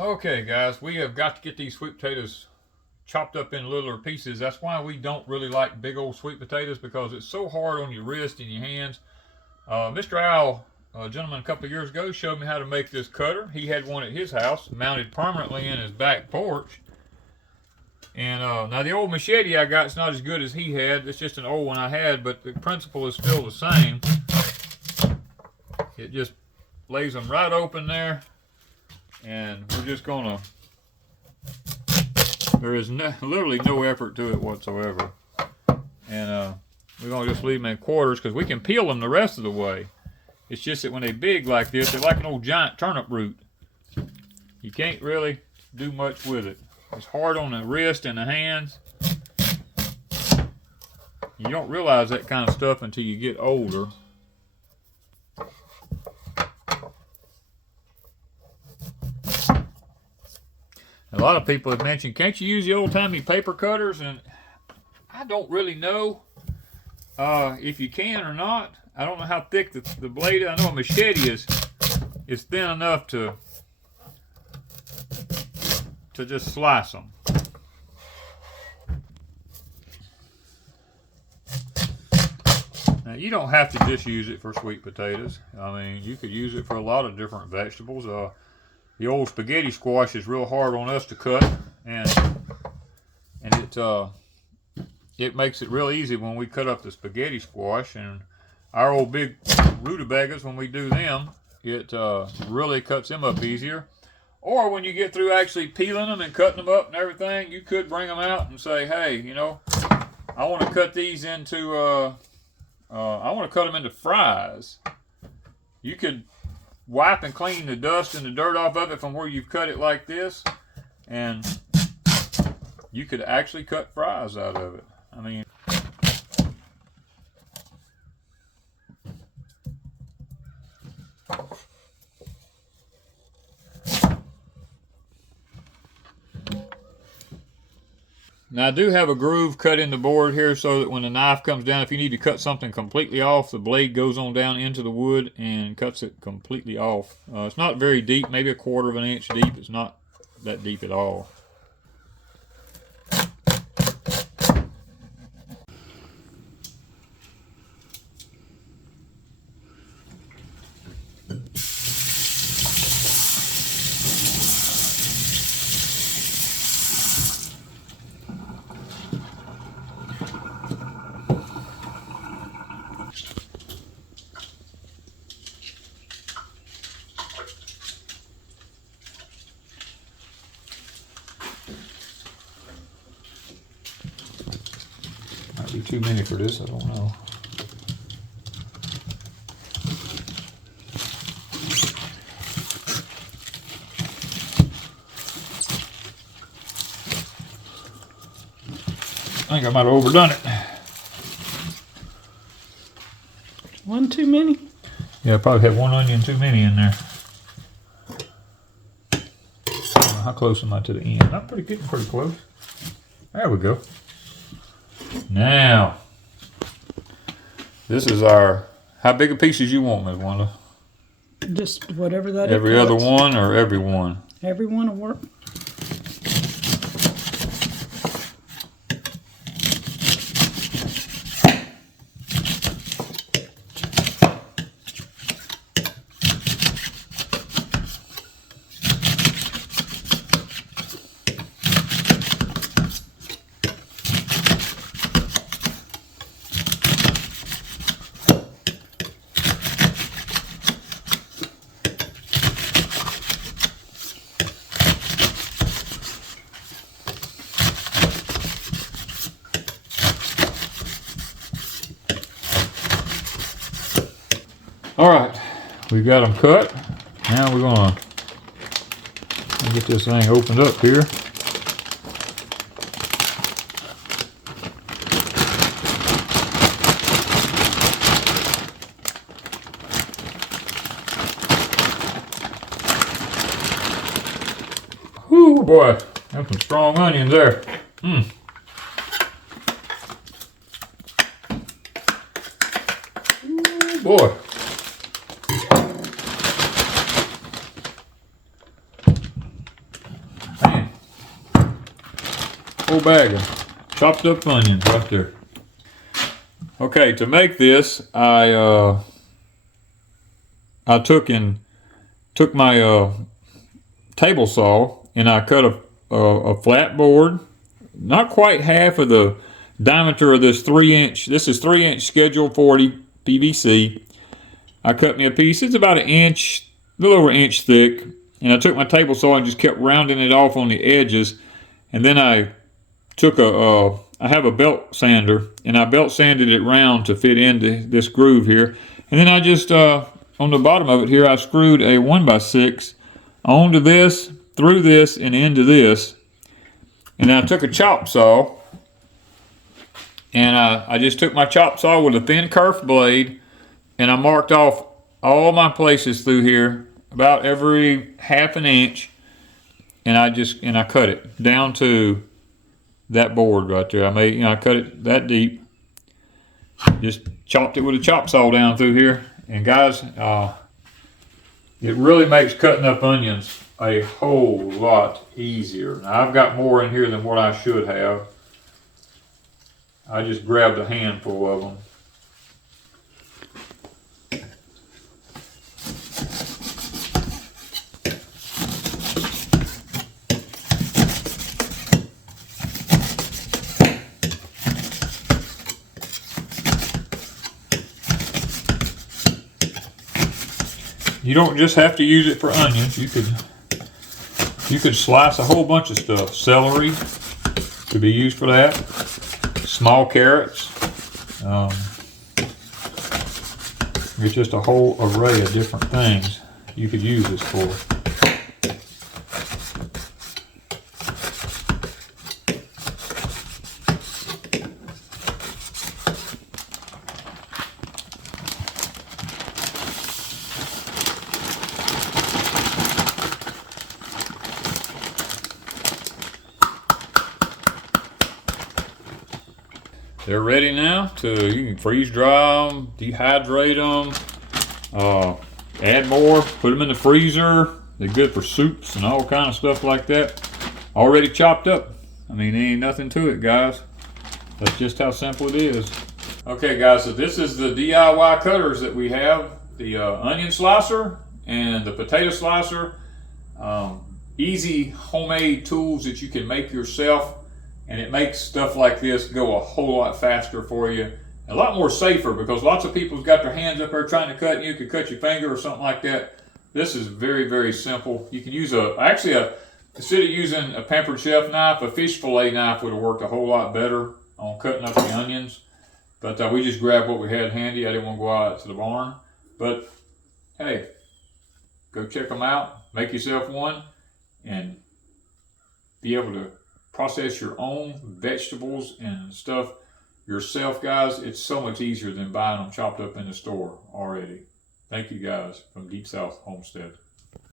Okay guys, we have got to get these sweet potatoes chopped up in littler pieces. That's why we don't really like big old sweet potatoes, because it's so hard on your wrist and your hands. Mr. Al, a gentleman a couple of years ago, showed me how to make this cutter. He had one at his house mounted permanently in his back porch. And now the old machete I got is not as good as he had. It's just an old one I had, but the principle is still the same. It just lays them right open there. And we're just gonna, there is literally no effort to it whatsoever. And we're gonna just leave them in quarters, because we can peel them the rest of the way. It's just that when they're big like this, they're like an old giant turnip root. You can't really do much with it. It's hard on the wrist and the hands. You don't realize that kind of stuff until you get older. A lot of people have mentioned, can't you use the old-timey paper cutters? And I don't really know if you can or not. I don't know how thick the blade is. I know a machete is thin enough to just slice them. Now, you don't have to just use it for sweet potatoes. I mean, you could use it for a lot of different vegetables. The old spaghetti squash is real hard on us to cut, and it makes it real easy when we cut up the spaghetti squash. And our old big rutabagas, when we do them, it really cuts them up easier. Or when you get through actually peeling them and cutting them up and everything, you could bring them out and say, hey, you know, I want to cut these into I want to cut them into fries. You could wipe and clean the dust and the dirt off of it from where you've cut it like this, and you could actually cut fries out of it. I mean, now I do have a groove cut in the board here so that when the knife comes down, if you need to cut something completely off, the blade goes on down into the wood and cuts it completely off. It's not very deep, maybe 1/4 of an inch deep. It's not that deep at all. Might be too many for this, I don't know. I think I might have overdone it. One too many? Yeah, I probably have one onion too many in there. How close am I to the end? I'm getting pretty close. There we go. Now, this is our, how big a pieces you want, Ms. Wanda? Just whatever that is. Every other one or every one? Every one will work. All right, we've got them cut. Now we're gonna get this thing opened up here. Whoo, boy, that's some strong onions there. Ooh, boy. Whole bag of chopped up onions right there. Okay, to make this, I took my table saw and I cut a flat board, not quite half of the diameter of this 3-inch. This is 3-inch Schedule 40 PVC. I cut me a piece. It's about an inch, a little over an inch thick, and I took my table saw and just kept rounding it off on the edges. And then I took I have a belt sander, and I belt sanded it round to fit into this groove here. And then I just on the bottom of it here, I screwed a 1x6 onto this, through this, and into this. And then I took a chop saw, and I just took my chop saw with a thin kerf blade, and I marked off all my places through here, about every half an inch, and I cut it down to that board right there. I cut it that deep. Just chopped it with a chop saw down through here. And guys, it really makes cutting up onions a whole lot easier. Now, I've got more in here than what I should have. I just grabbed a handful of them. You don't just have to use it for onions. You could slice a whole bunch of stuff. Celery could be used for that. Small carrots. It's just a whole array of different things you could use this for. They're ready now you can freeze dry them, dehydrate them, add more, put them in the freezer. They're good for soups and all kind of stuff like that. Already chopped up. I mean, there ain't nothing to it, guys. That's just how simple it is. Okay, guys, so this is the DIY cutters that we have. The onion slicer and the potato slicer. Easy homemade tools that you can make yourself. And it makes stuff like this go a whole lot faster for you. A lot more safer, because lots of people's got their hands up there trying to cut, and you could cut your finger or something like that. This is very, very simple. You can use instead of using a Pampered Chef knife, a fish fillet knife would have worked a whole lot better on cutting up the onions. But we just grabbed what we had handy. I didn't want to go out to the barn. But hey, go check them out. Make yourself one and be able to process your own vegetables and stuff yourself, guys. It's so much easier than buying them chopped up in the store already. Thank you, guys, from Deep South Homestead.